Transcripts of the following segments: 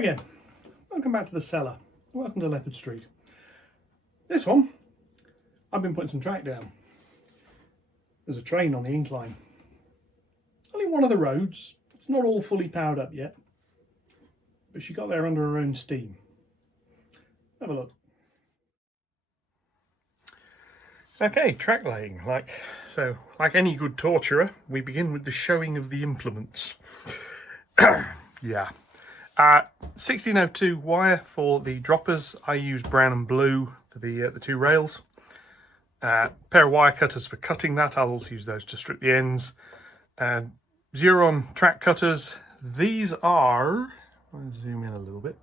again, welcome back to the cellar. Welcome to Leopard Street. This one, I've been putting some track down. There's a train on the incline. Only one of the roads. It's not all fully powered up yet, but she got there under her own steam. Have a look. Okay, track laying. Like any good torturer, we begin with the showing of the implements. Yeah. 1602 wire for the droppers. I use brown and blue for the two rails. Pair of wire cutters for cutting that. I'll also use those to strip the ends. Xeron track cutters. These are, I'll zoom in a little bit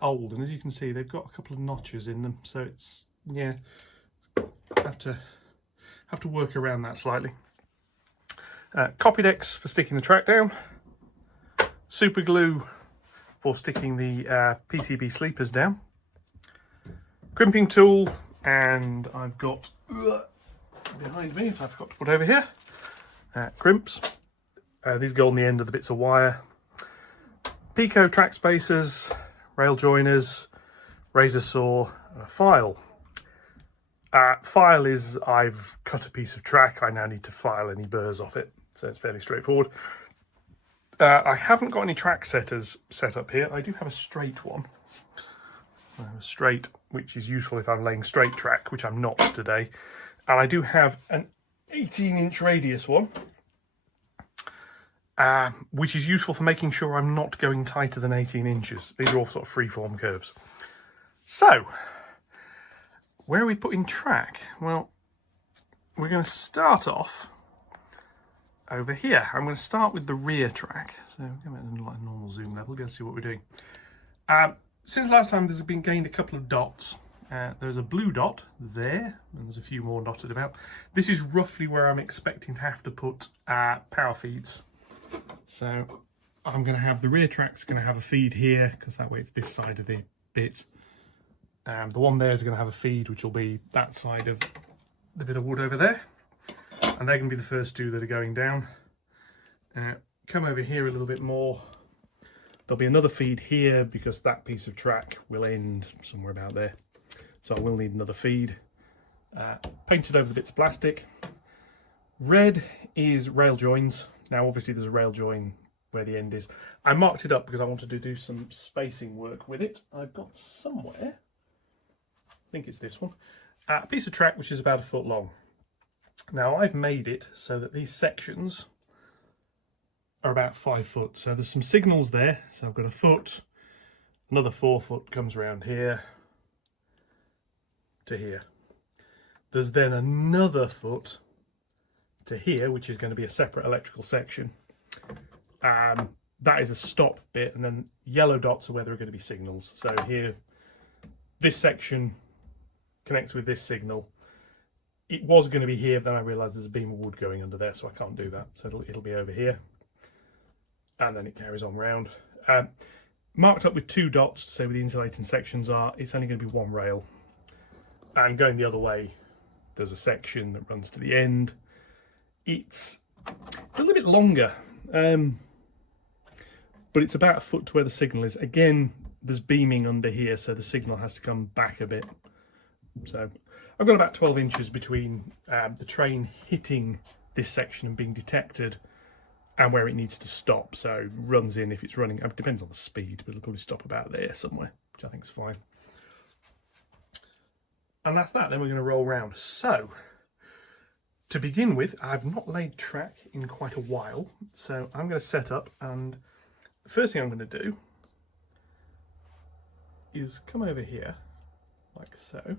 old, and as you can see, they've got a couple of notches in them, so it's, yeah, have to work around that slightly. Copydex for sticking the track down. Super glue for sticking the PCB sleepers down. Crimping tool, and I've got behind me, I forgot to put over here, crimps. These go on the end of the bits of wire. Pico track spacers, rail joiners, razor saw, and a file. File is, I've cut a piece of track, I now need to file any burrs off it, so it's fairly straightforward. I haven't got any track setters set up here. I do have a straight one. I have a straight, which is useful if I'm laying straight track, which I'm not today. And I do have an 18-inch radius one, which is useful for making sure I'm not going tighter than 18 inches. These are all sort of free-form curves. So, where are we putting track? Well, we're going to start off over here. I'm going to start with the rear track. So, give it a normal zoom level, go see what we're doing. Since last time, there's been gained a couple of dots. There's a blue dot there, and there's a few more dotted about. This is roughly where I'm expecting to have to put power feeds. So I'm going to have the rear track's going to have a feed here, because that way it's this side of the bit. The one there is going to have a feed, which will be that side of the bit of wood over there. And they're going to be the first two that are going down. Come over here a little bit more. There'll be another feed here, because that piece of track will end somewhere about there. So I will need another feed. Painted over the bits of plastic. Red is rail joins. Now obviously there's a rail join where the end is. I marked it up because I wanted to do some spacing work with it. I've got somewhere, I think it's this one, a piece of track which is about 1 foot long. Now I've made it so that these sections are about 5 foot. So there's some signals there. So I've got 1 foot, another 4 foot comes around here to here. There's then another foot to here, which is going to be a separate electrical section. That is a stop bit, and then yellow dots are where there are going to be signals. So here, this section connects with this signal. It was going to be here, then I realised there's a beam of wood going under there, so I can't do that. So it'll be over here, and then it carries on round. Marked up with 2 dots to say where the insulating sections are. It's only going to be 1 rail, and going the other way, there's a section that runs to the end. It's a little bit longer, but it's about 1 foot to where the signal is. Again, there's beaming under here, so the signal has to come back a bit. So I've got about 12 inches between the train hitting this section and being detected and where it needs to stop. So it runs in if it's running. It depends on the speed, but it'll probably stop about there somewhere, which I think is fine. And that's that. Then we're going to roll round. So to begin with, I've not laid track in quite a while, so I'm going to set up, and the first thing I'm going to do is come over here, like so.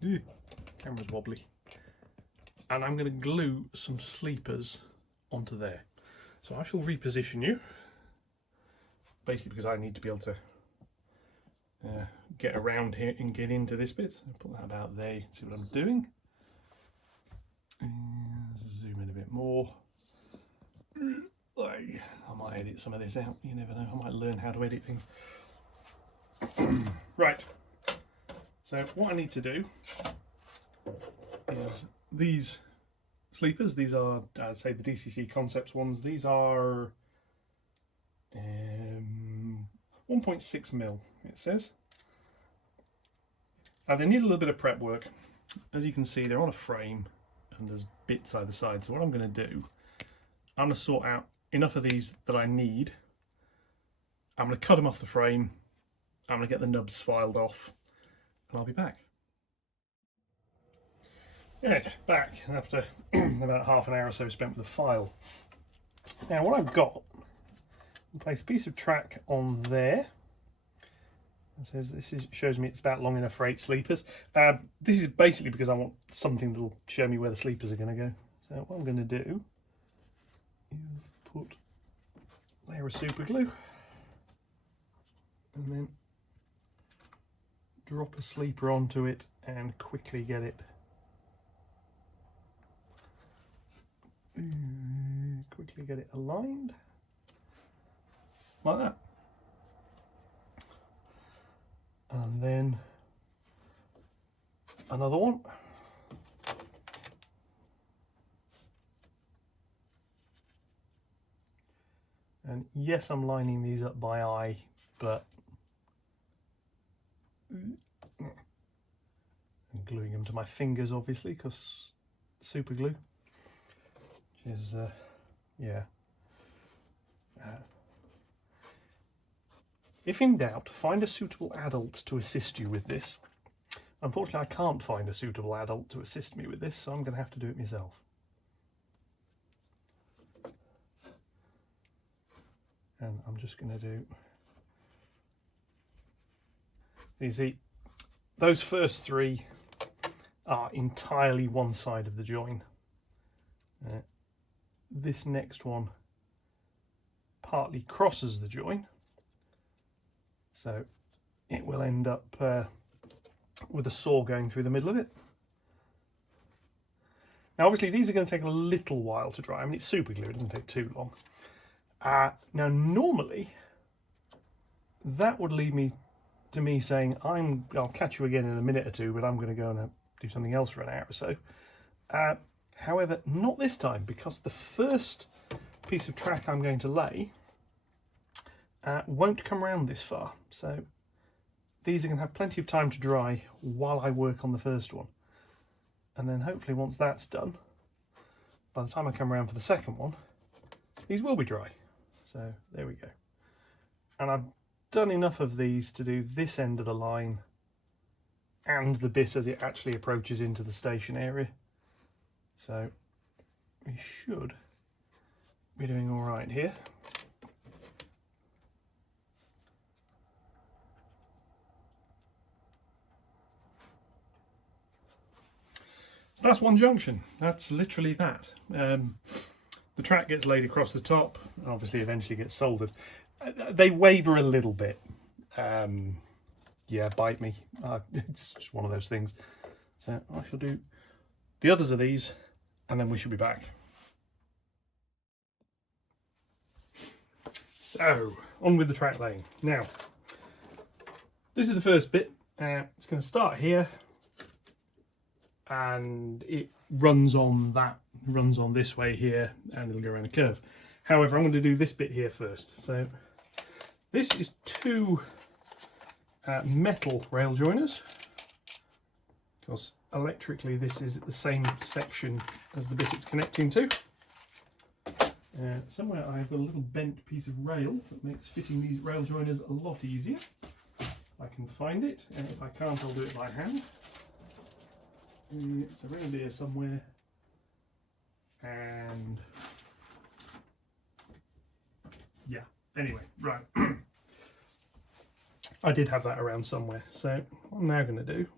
Ew, camera's wobbly. And I'm going to glue some sleepers onto there. So I shall reposition you, basically because I need to be able to get around here and get into this bit. I'll put that about there, you can see what I'm doing. Zoom in a bit more. I might edit some of this out, you never know, I might learn how to edit things. Right, so what I need to do is these sleepers. These are, I'd say, the DCC Concepts ones. These are 1.6 mil, it says. Now they need a little bit of prep work. As you can see, they're on a frame and there's bits either side. So what I'm going to do, I'm going to sort out enough of these that I need. I'm going to cut them off the frame. I'm going to get the nubs filed off and I'll be back. Right, back after about half an hour or so spent with the file. Now what I've got, I'll place a piece of track on there. It says shows me it's about long enough for 8 sleepers. This is basically because I want something that will show me where the sleepers are going to go. So what I'm going to do is put a layer of super glue and then drop a sleeper onto it and quickly get it aligned like that. And then another one. And yes, I'm lining these up by eye, but I'm gluing them to my fingers, obviously, because super glue, which is, yeah. If in doubt, find a suitable adult to assist you with this. Unfortunately, I can't find a suitable adult to assist me with this, so I'm going to have to do it myself. And I'm just going to do... You see, those first 3 are entirely one side of the join. This next one partly crosses the join. So it will end up with a saw going through the middle of it. Now obviously these are going to take a little while to dry. I mean, it's super glue, it doesn't take too long. Now normally that would lead me to me saying I'll catch you again in a minute or two, but I'm going to go and do something else for an hour or so. However, not this time, because the first piece of track I'm going to lay won't come around this far, so these are going to have plenty of time to dry while I work on the first one, and then hopefully once that's done, by the time I come around for the second one, these will be dry. So there we go. And I've done enough of these to do this end of the line and the bit as it actually approaches into the station area, so we should be doing all right here. So that's one junction. That's literally that. The track gets laid across the top, and obviously eventually gets soldered. They waver a little bit. Yeah, bite me. It's just one of those things. So I shall do the others of these, and then we should be back. So, on with the track laying. Now, this is the first bit. It's going to start here, and it runs on this way here, and it'll go around a curve. However, I'm going to do this bit here first. So this is 2 metal rail joiners, because electrically this is the same section as the bit it's connecting to. Somewhere I have got a little bent piece of rail that makes fitting these rail joiners a lot easier. I can find it, and if I can't, I'll do it by hand. It's around here somewhere, and yeah, anyway, right. I did have that around somewhere, so what I'm now going to do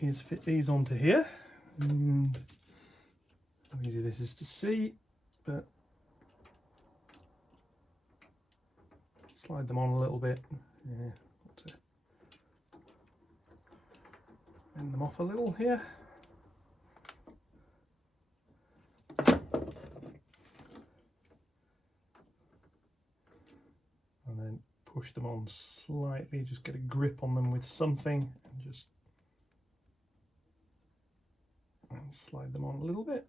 is fit these onto here, and how easy this is to see, but slide them on a little bit. Yeah, to bend them off a little here. And then push them on slightly, just get a grip on them with something, and Slide them on a little bit.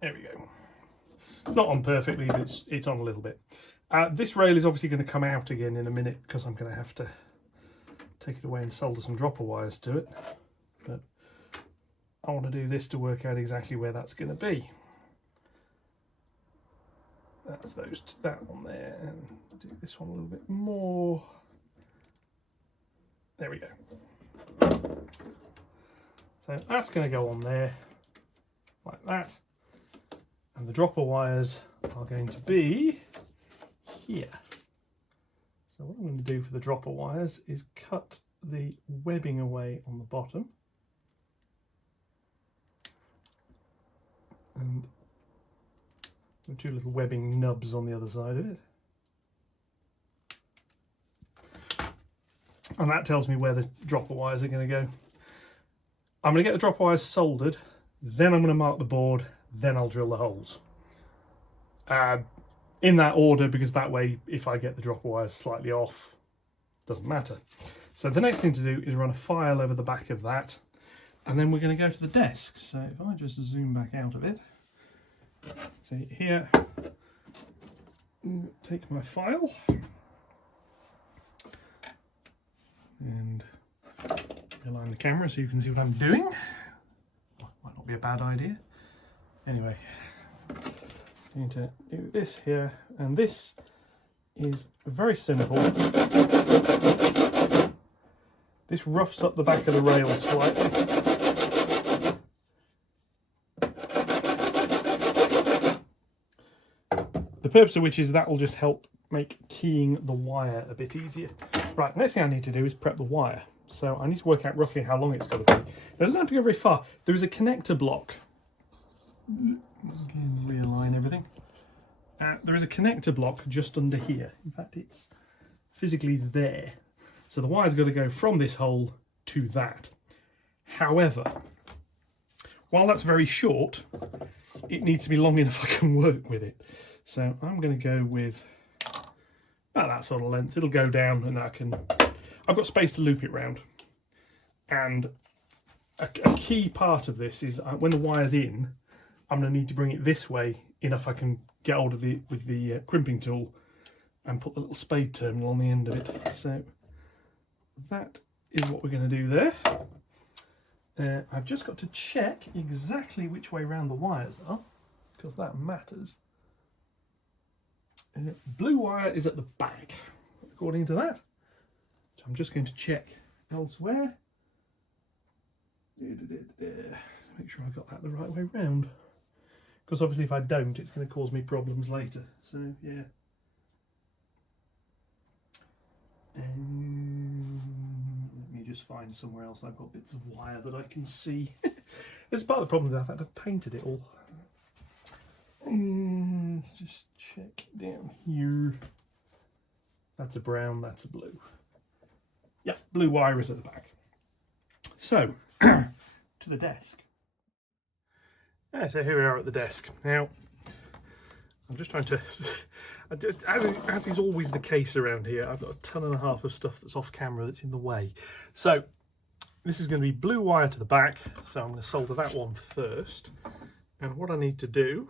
There we go. Not on perfectly, but it's on a little bit. This rail is obviously going to come out again in a minute because I'm going to have to take it away and solder some dropper wires to it. But I want to do this to work out exactly where that's going to be. That's that one there, and do this one a little bit more. There we go. So that's going to go on there, like that. And the dropper wires are going to be here. So what I'm going to do for the dropper wires is cut the webbing away on the bottom. And two little webbing nubs on the other side of it. And that tells me where the dropper wires are going to go. I'm going to get the dropper wires soldered, then I'm going to mark the board, then I'll drill the holes. In that order, because that way if I get the dropper wires slightly off, doesn't matter. So the next thing to do is run a file over the back of that, and then we're going to go to the desk. So if I just zoom back out of it, so here, take my file and align the camera so you can see what I'm doing. Might not be a bad idea. Anyway, I'm going to do this here, and this is very simple. This roughs up the back of the rail slightly. The purpose of which is that will just help make keying the wire a bit easier. Right, next thing I need to do is prep the wire. So I need to work out roughly how long it's got to be. It doesn't have to go very far. There is a connector block. Again, realign everything. There is a connector block just under here. In fact, it's physically there. So the wire's got to go from this hole to that. However, while that's very short, it needs to be long enough I can work with it. So I'm going to go with about that sort of length. It'll go down, and I've got space to loop it round. And a key part of this is when the wire's in, I'm going to need to bring it this way enough I can get hold of with the crimping tool and put the little spade terminal on the end of it. So that is what we're going to do there. I've just got to check exactly which way round the wires are, because that matters. Blue wire is at the back, according to that. So I'm just going to check elsewhere. Make sure I got that the right way round. Because obviously if I don't, it's going to cause me problems later. So, yeah. Let me just find somewhere else I've got bits of wire that I can see. This is part of the problem that I've had to have painted it all. Let's just check down here. That's a brown, that's a blue. Yeah, blue wire is at the back. So, to the desk. Yeah, so here we are at the desk. Now, I'm just trying to, as is always the case around here, I've got a ton and a half of stuff that's off camera that's in the way. So, this is going to be blue wire to the back, so I'm going to solder that one first. And what I need to do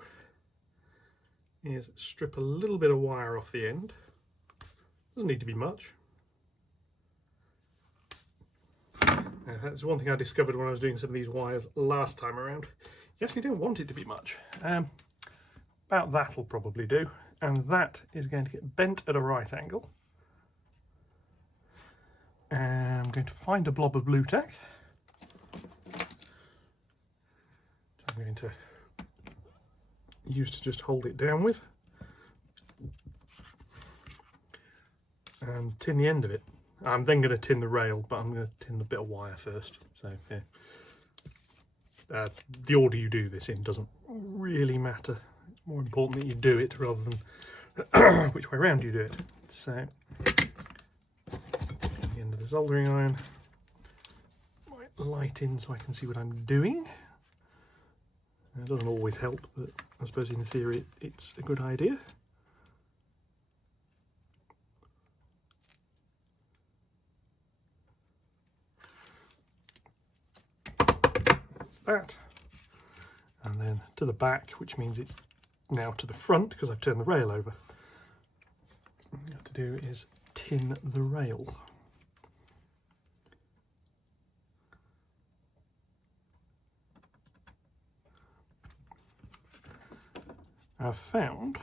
is strip a little bit of wire off the end. Doesn't need to be much. That's one thing I discovered when I was doing some of these wires last time around. You actually don't want it to be much. About that will probably do. And that is going to get bent at a right angle. And I'm going to find a blob of blue tack. I'm going to use to just hold it down with. And tin the end of it. I'm then going to tin the rail, but I'm going to tin the bit of wire first. So, yeah. The order you do this in doesn't really matter. It's more important that you do it rather than which way around you do it. So, the end of the soldering iron. Might light in so I can see what I'm doing. It doesn't always help, but I suppose in theory it's a good idea. that. And then to the back, which means it's now to the front because I've turned the rail over. What you have to do is tin the rail. I've found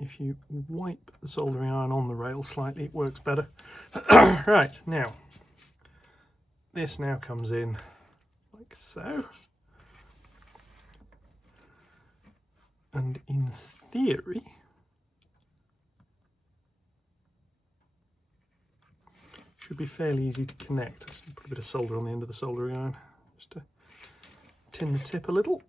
if you wipe the soldering iron on the rail slightly, it works better. Right, now, this now comes in like so. And in theory, should be fairly easy to connect. So put a bit of solder on the end of the soldering iron just to tin the tip a little.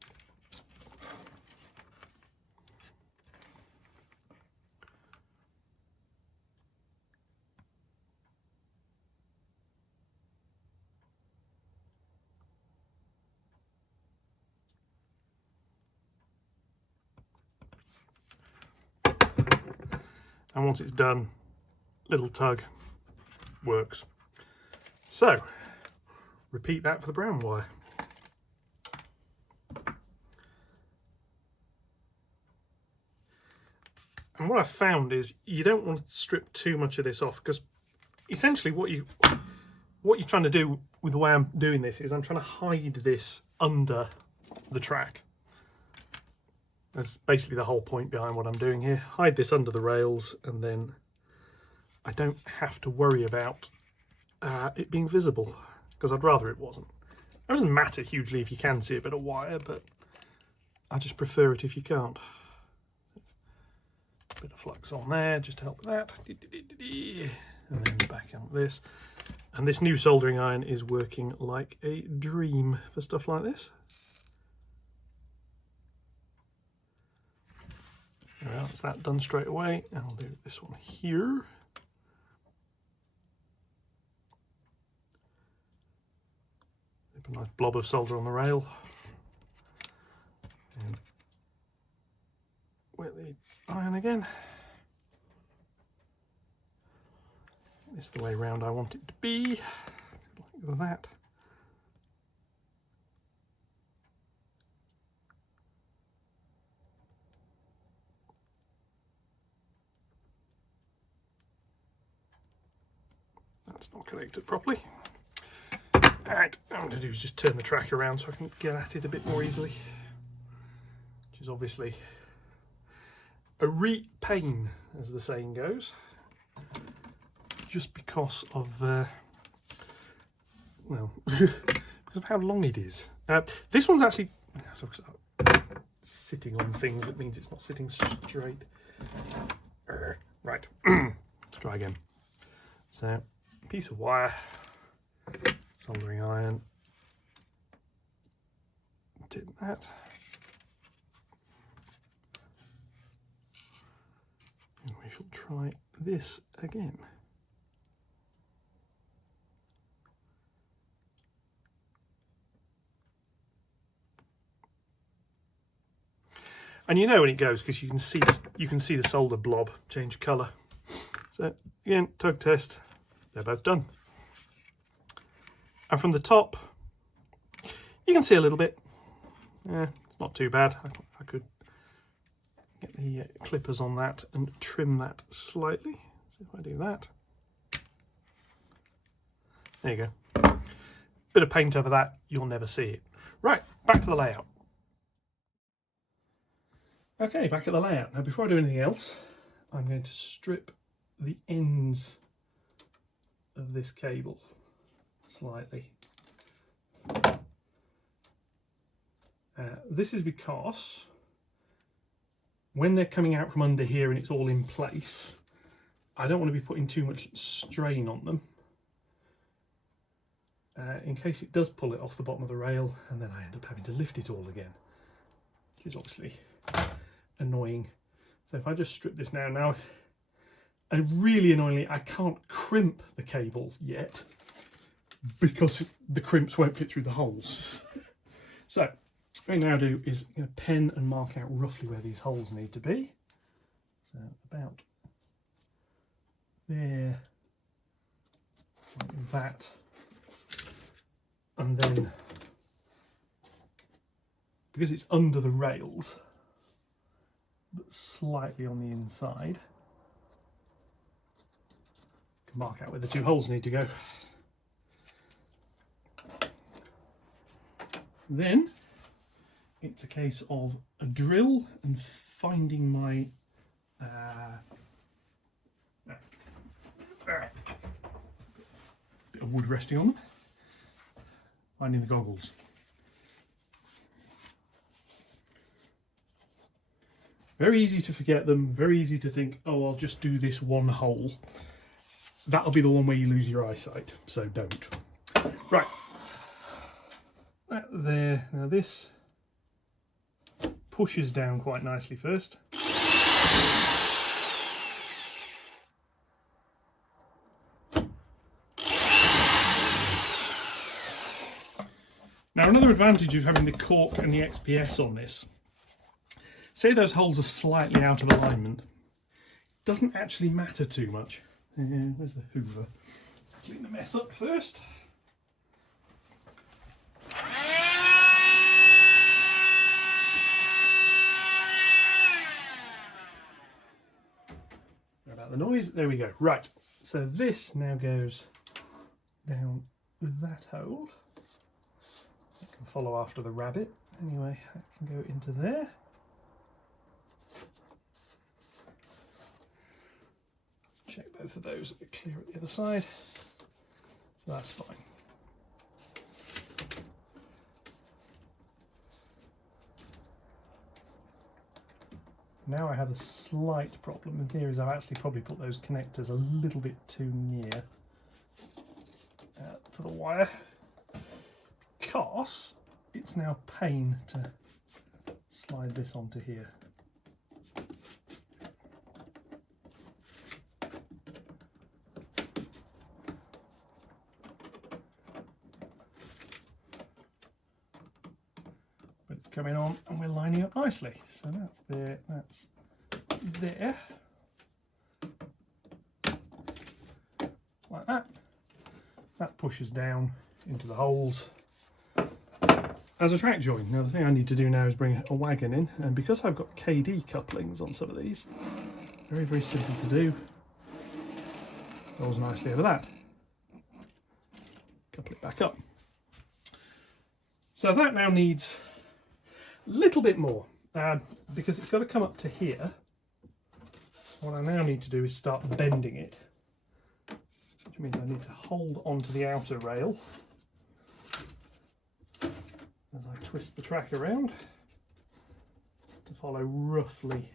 And once it's done, little tug, works. So, repeat that for the brown wire. And what I've found is you don't want to strip too much of this off, because essentially what you're trying to do with the way I'm doing this is I'm trying to hide this under the track. That's basically the whole point behind what I'm doing here. Hide this under the rails, and then I don't have to worry about it being visible, because I'd rather it wasn't. It doesn't matter hugely if you can see a bit of wire, but I just prefer it if you can't. A bit of flux on there just to help with that. And then back on this. And this new soldering iron is working like a dream for stuff like this. Well, that's that done straight away. And I'll do this one here. A nice blob of solder on the rail. And wet the iron again. This is the way round I want it to be. Like that. That's not connected properly. Alright, what I'm going to do is just turn the track around so I can get at it a bit more easily. Which is obviously a pain, as the saying goes. Just because of, well, because of how long it is. This one's actually sitting on things. That means it's not sitting straight. Right, let's try again. So, piece of wire, soldering iron, did that. And we shall try this again. And you know when it goes because you can see the solder blob change colour. So again, tug test, they're both done. And from the top, you can see a little bit. Yeah, it's not too bad. I could get the clippers on that and trim that slightly. So if I do that, there you go. Bit of paint over that, you'll never see it. Right, back to the layout. Okay, back at the layout. Now before I do anything else, I'm going to strip the ends of this cable slightly. This is because when they're coming out from under here and it's all in place, I don't want to be putting too much strain on them in case it does pull it off the bottom of the rail, and then I end up having to lift it all again, which is obviously annoying. So if I just strip this now, and really annoyingly, I can't crimp the cable yet because the crimps won't fit through the holes. So what I now do is pen and mark out roughly where these holes need to be. So about there, like that. And then, because it's under the rails, but slightly on the inside, you can mark out where the two holes need to go. Then it's a case of a drill and finding my bit of wood resting on them, finding the goggles. Very easy to forget them, very easy to think, oh, I'll just do this one hole. That'll be the one where you lose your eyesight, so don't. Right, that there. Now this pushes down quite nicely first. Now another advantage of having the cork and the XPS on this, say those holes are slightly out of alignment, it doesn't actually matter too much. Where's the Hoover? Let's clean the mess up first. Sorry about the noise. There we go. Right. So this now goes down that hole. It can follow after the rabbit. Anyway, that can go into there. Check both of those are clear at the other side, so that's fine. Now I have a slight problem, and here is I've actually probably put those connectors a little bit too near for the wire, because it's now pain to slide this onto here. Coming on, and we're lining up nicely. So that's there, that's there, like that. That pushes down into the holes as a track joint. Now the thing I need to do now is bring a wagon in, and because I've got KD couplings on some of these, very, very simple to do. Goes nicely over that. Couple it back up. So that now needs little bit more, because it's got to come up to here. What I now need to do is start bending it, which means I need to hold onto the outer rail as I twist the track around to follow roughly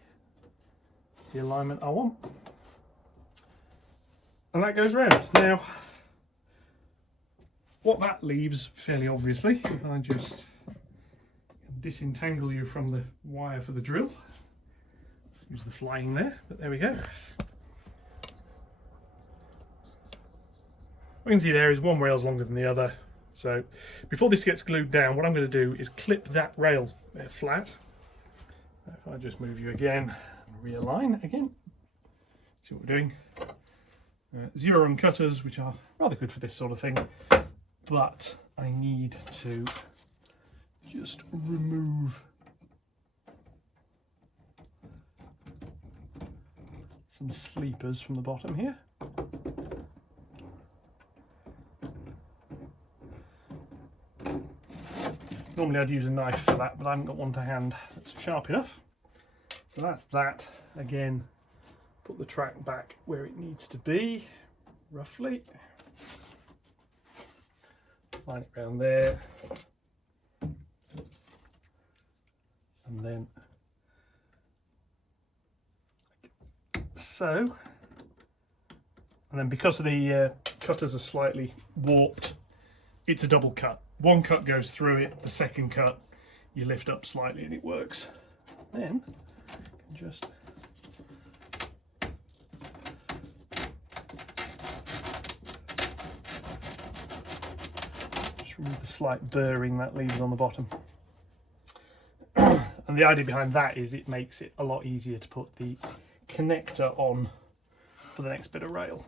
the alignment I want, and that goes round. Now what that leaves, fairly obviously, if I just disentangle you from the wire for the drill. Use the flying there, but there we go. What you can see there is one rail's longer than the other. So before this gets glued down, what I'm going to do is clip that rail flat. If I just move you again and realign again, see what we're doing. Zero run cutters, which are rather good for this sort of thing, but I need to just remove some sleepers from the bottom here. Normally I'd use a knife for that, but I haven't got one to hand that's sharp enough. So that's that. Again, put the track back where it needs to be, roughly. Line it around there. And then so, and then because the cutters are slightly warped, it's a double cut. One cut goes through it, the second cut you lift up slightly and it works. Then you can just remove the slight burring that leaves on the bottom. And the idea behind that is it makes it a lot easier to put the connector on for the next bit of rail.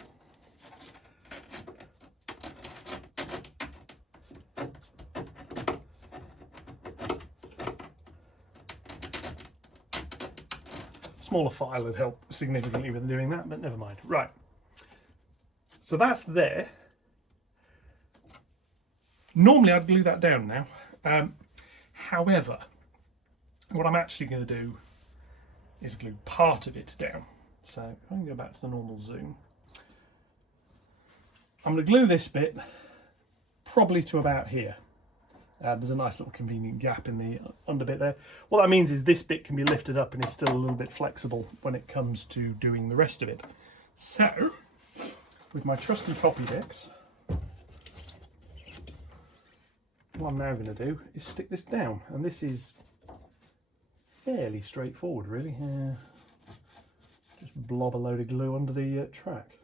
Smaller file would help significantly with doing that, but never mind. Right, so that's there. Normally I'd glue that down now. However, what I'm actually going to do is glue part of it down. So if I can go back to the normal zoom, I'm going to glue this bit probably to about here. There's a nice little convenient gap in the under bit there. What that means is this bit can be lifted up and is still a little bit flexible when it comes to doing the rest of it. So, with my trusty copy decks, what I'm now going to do is stick this down, and this is fairly straightforward really. Just blob a load of glue under the track.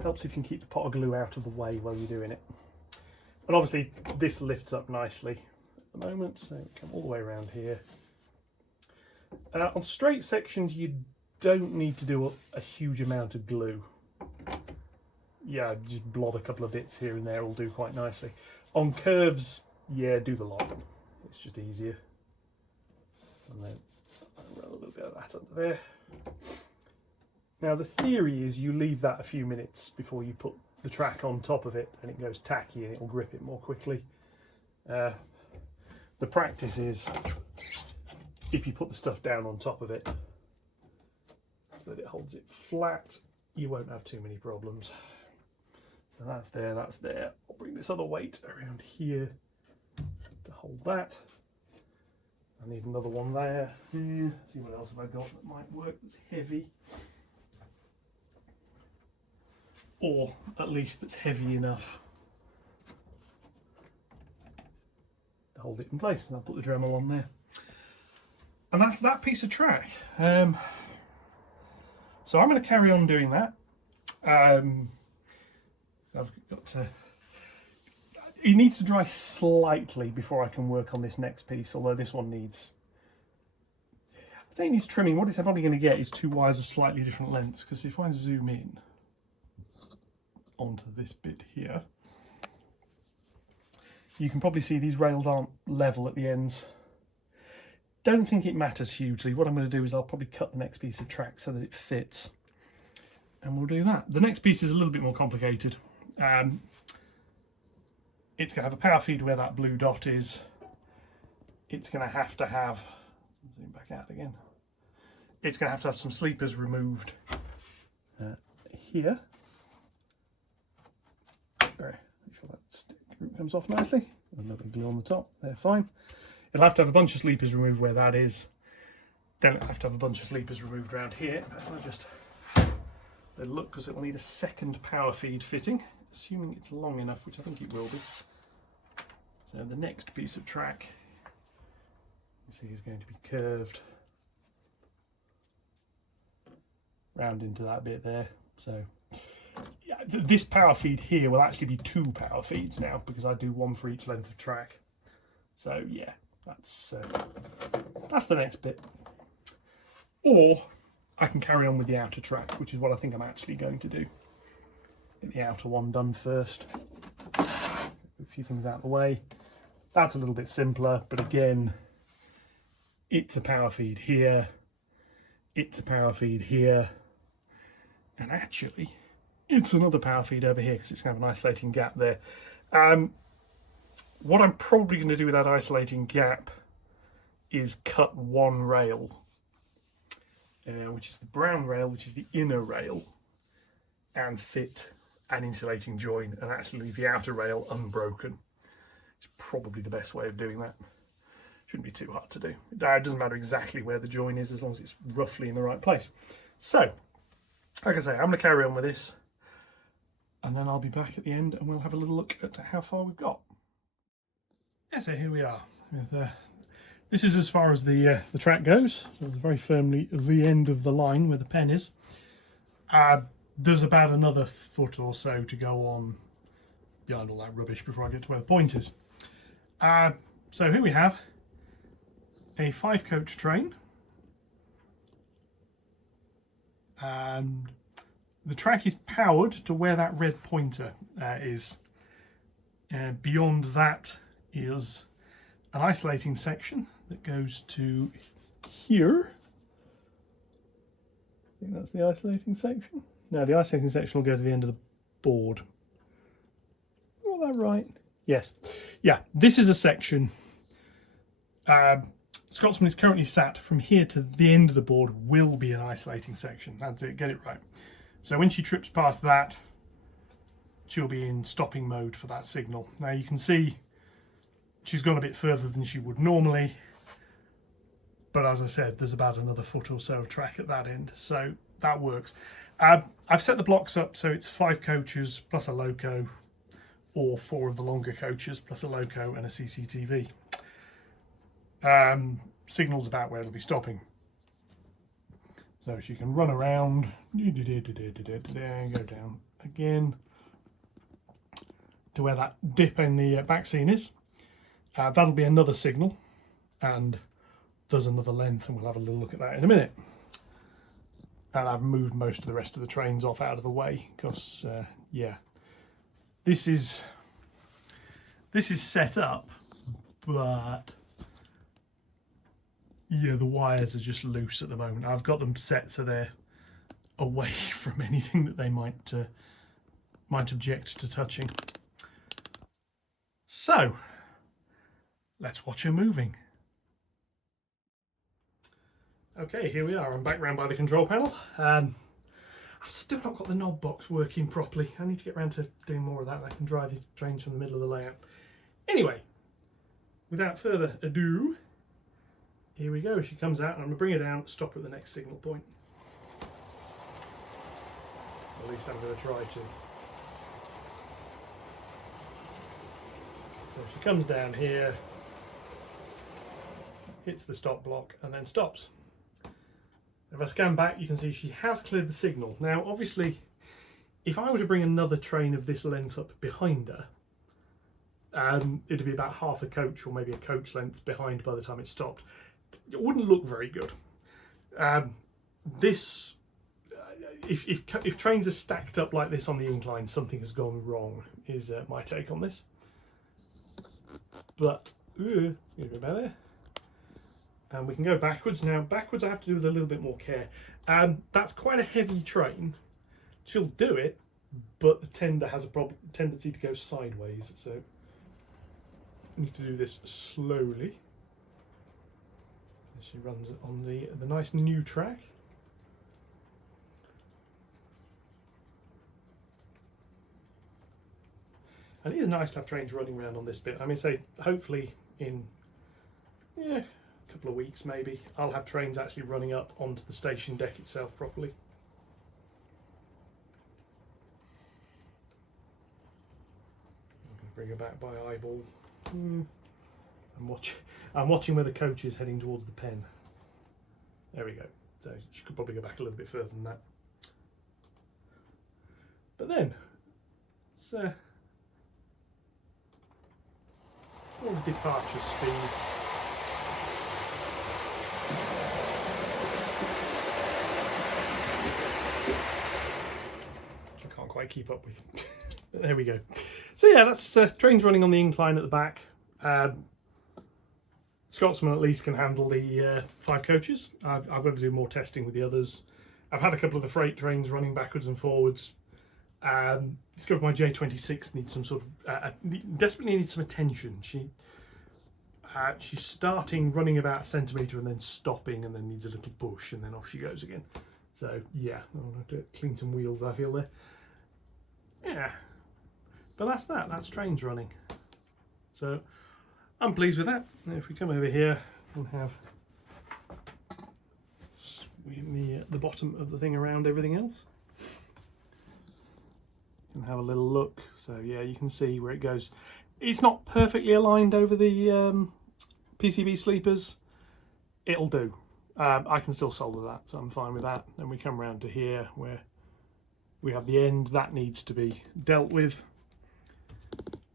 Helps if you can keep the pot of glue out of the way while you're doing it. And obviously this lifts up nicely at the moment, so come all the way around here. On straight sections you don't need to do a huge amount of glue. Yeah, just blob a couple of bits here and there will do quite nicely. On curves, yeah, do the lot. It's just easier. And then I'll roll a little bit of that under there. Now the theory is you leave that a few minutes before you put the track on top of it, and it goes tacky and it will grip it more quickly. The practice is if you put the stuff down on top of it so that it holds it flat, you won't have too many problems. So that's there, that's there. I'll bring this other weight around here to hold that. I need another one there. See what else have I got that might work that's heavy. Or at least that's heavy enough to hold it in place. And I'll put the Dremel on there. And that's that piece of track. So I'm going to carry on doing that. I've got to... It needs to dry slightly before I can work on this next piece, although this one needs... I don't think it needs trimming. What it's probably going to get is two wires of slightly different lengths, because if I zoom in onto this bit here, you can probably see these rails aren't level at the ends. Don't think it matters hugely. What I'm going to do is I'll probably cut the next piece of track so that it fits, and we'll do that. The next piece is a little bit more complicated. It's going to have a power feed where that blue dot is. It's going to have, zoom back out again. It's going to have some sleepers removed here. Make sure that stick group comes off nicely. A little bit of glue on the top, they're fine. It'll have to have a bunch of sleepers removed where that is. Then it'll have to have a bunch of sleepers removed around here. But I'll just look, because it will need a second power feed fitting, assuming it's long enough, which I think it will be. So the next piece of track, you see, is going to be curved round into that bit there. So yeah, this power feed here will actually be two power feeds now, because I do one for each length of track. So yeah, that's the next bit. Or I can carry on with the outer track, which is what I think I'm actually going to do. Get the outer one done first. A few things out of the way. That's a little bit simpler, but again, it's a power feed here, it's a power feed here, and actually it's another power feed over here, because it's going to have an isolating gap there. What I'm probably going to do with that isolating gap is cut one rail, which is the brown rail, which is the inner rail, and fit an insulating join, and actually leave the outer rail unbroken. It's probably the best way of doing that. Shouldn't be too hard to do. It doesn't matter exactly where the join is, as long as it's roughly in the right place. So, like I say, I'm going to carry on with this, and then I'll be back at the end and we'll have a little look at how far we've got. Yeah, so here we are. This is as far as the track goes, so it's very firmly at the end of the line where the pen is. There's about another foot or so to go on behind all that rubbish before I get to where the point is. So here we have a 5-coach train, and the track is powered to where that red pointer is. Beyond that is an isolating section that goes to here. I think that's the isolating section. No, the isolating section will go to the end of the board. Got that right? Yes. Yeah, this is a section. Scotsman is currently sat from here to the end of the board will be an isolating section. That's it, get it right. So when she trips past that, she'll be in stopping mode for that signal. Now you can see she's gone a bit further than she would normally, but as I said, there's about another foot or so of track at that end, so that works. I've set the blocks up so it's 5 coaches plus a loco, or 4 of the longer coaches plus a loco and a CCTV. Signals about where it'll be stopping. So she can run around, go down again to where that dip in the back scene is. That'll be another signal, and there's another length, and we'll have a little look at that in a minute. And I've moved most of the rest of the trains off out of the way because, yeah, this is set up, but yeah, the wires are just loose at the moment. I've got them set so they're away from anything that they might object to touching. So let's watch her moving. Okay, here we are. I'm back round by the control panel. I've still not got the knob box working properly. I need to get around to doing more of that. I can drive the trains from the middle of the layout. Anyway, without further ado, here we go. She comes out, and I'm going to bring her down, stop her at the next signal point. At least I'm going to try to. So she comes down here, hits the stop block, and then stops. If I scan back, you can see she has cleared the signal. Now, obviously, if I were to bring another train of this length up behind her, it'd be about half a coach or maybe a coach length behind by the time it stopped. It wouldn't look very good. If trains are stacked up like this on the incline, something has gone wrong, is my take on this. But, a bit better. And we can go backwards. Now, backwards I have to do with a little bit more care. That's quite a heavy train. She'll do it, but the tender has a tendency to go sideways, so I need to do this slowly. She runs on the nice new track. And it is nice to have trains running around on this bit. I mean, say, hopefully in a couple of weeks maybe, I'll have trains actually running up onto the station deck itself properly. I'm going to bring her back by eyeball. I'm watching where the coach is heading towards the pen. There we go. So she could probably go back a little bit further than that. But then, it's all departure speed. Which I can't quite keep up with. There we go. So yeah, that's trains running on the incline at the back. Scotsman at least can handle the 5 coaches. I've got to do more testing with the others. I've had a couple of the freight trains running backwards and forwards. Discovered my J26 needs some sort of desperately needs some attention. She's starting running about a centimetre and then stopping, and then needs a little push, and then off she goes again. So yeah, I'll have to clean some wheels, I feel there. Yeah, but that's that. That's trains running. So I'm pleased with that. Now if we come over here and have the bottom of the thing around everything else, and have a little look. So yeah, you can see where it goes. It's not perfectly aligned over the PCB sleepers. It'll do. I can still solder that, so I'm fine with that. Then we come around to here where we have the end that needs to be dealt with,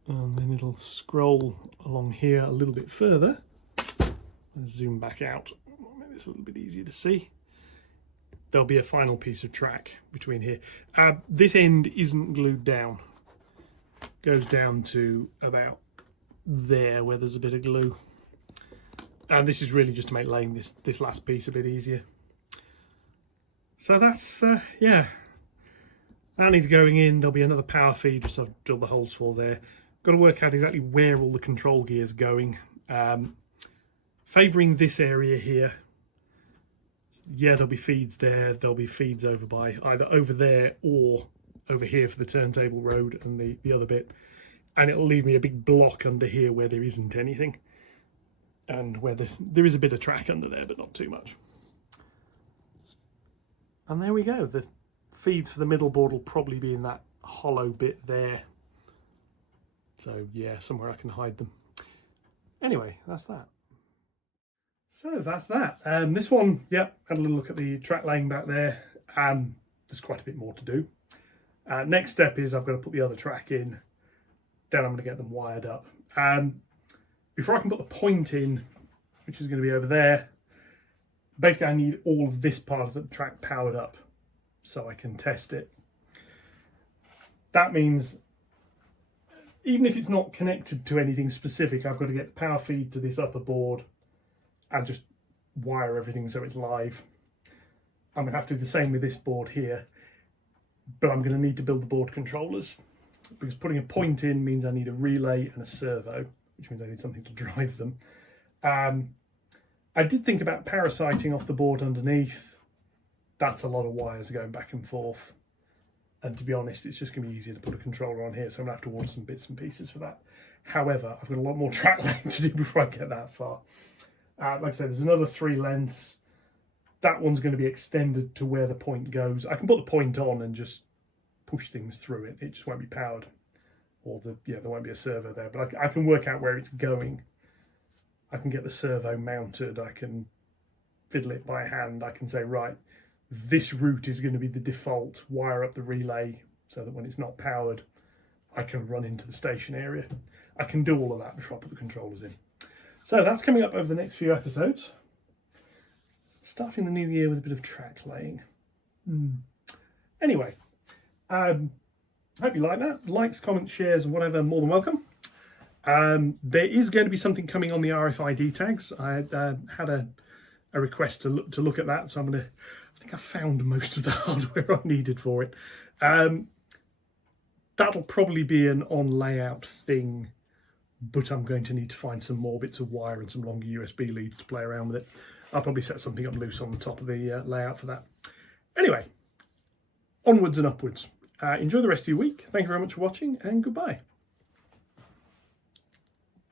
and then it'll scroll along here a little bit further. Let's zoom back out, make this a little bit easier to see. There'll be a final piece of track between here. This end isn't glued down. Goes down to about there where there's a bit of glue. And this is really just to make laying this last piece a bit easier. So that's, yeah. That needs going in. There'll be another power feed, which I've drilled the holes for there. Got to work out exactly where all the control gear's going. Favouring this area here. Yeah, there'll be feeds there. There'll be feeds over by either over there or over here for the turntable road and the other bit. And it'll leave me a big block under here where there isn't anything. And where there is a bit of track under there, but not too much. And there we go. The feeds for the middle board will probably be in that hollow bit there. So yeah, somewhere I can hide them. Anyway, that's that. So that's that. This one, yeah, had a little look at the track laying back there. There's quite a bit more to do. Next step is I've got to put the other track in. Then I'm going to get them wired up. Before I can put the point in, which is going to be over there, basically I need all of this part of the track powered up so I can test it. That means even if it's not connected to anything specific, I've got to get the power feed to this upper board and just wire everything so it's live. I'm going to have to do the same with this board here, but I'm going to need to build the board controllers because putting a point in means I need a relay and a servo, which means I need something to drive them. I did think about parasiting off the board underneath. That's a lot of wires going back and forth. And to be honest, it's just going to be easier to put a controller on here, so I'm going to have to order some bits and pieces for that. However, I've got a lot more track laying to do before I get that far. Like I said, there's another 3 lengths. That one's going to be extended to where the point goes. I can put the point on and just push things through it. It just won't be powered. Or there won't be a servo there, but I can work out where it's going. I can get the servo mounted. I can fiddle it by hand. I can say, right, this route is going to be the default. Wire up the relay so that when it's not powered, I can run into the station area. I can do all of that before I put the controllers in. So that's coming up over the next few episodes. Starting the new year with a bit of track laying. Anyway, hope you like that. Likes, comments, shares, and whatever, more than welcome. There is going to be something coming on the RFID tags. I had a request to look at that, so I think I found most of the hardware I needed for it. That'll probably be an on layout thing, but I'm going to need to find some more bits of wire and some longer USB leads to play around with it. I'll probably set something up loose on the top of the layout for that. Anyway, onwards and upwards. Enjoy the rest of your week. Thank you very much for watching, and goodbye.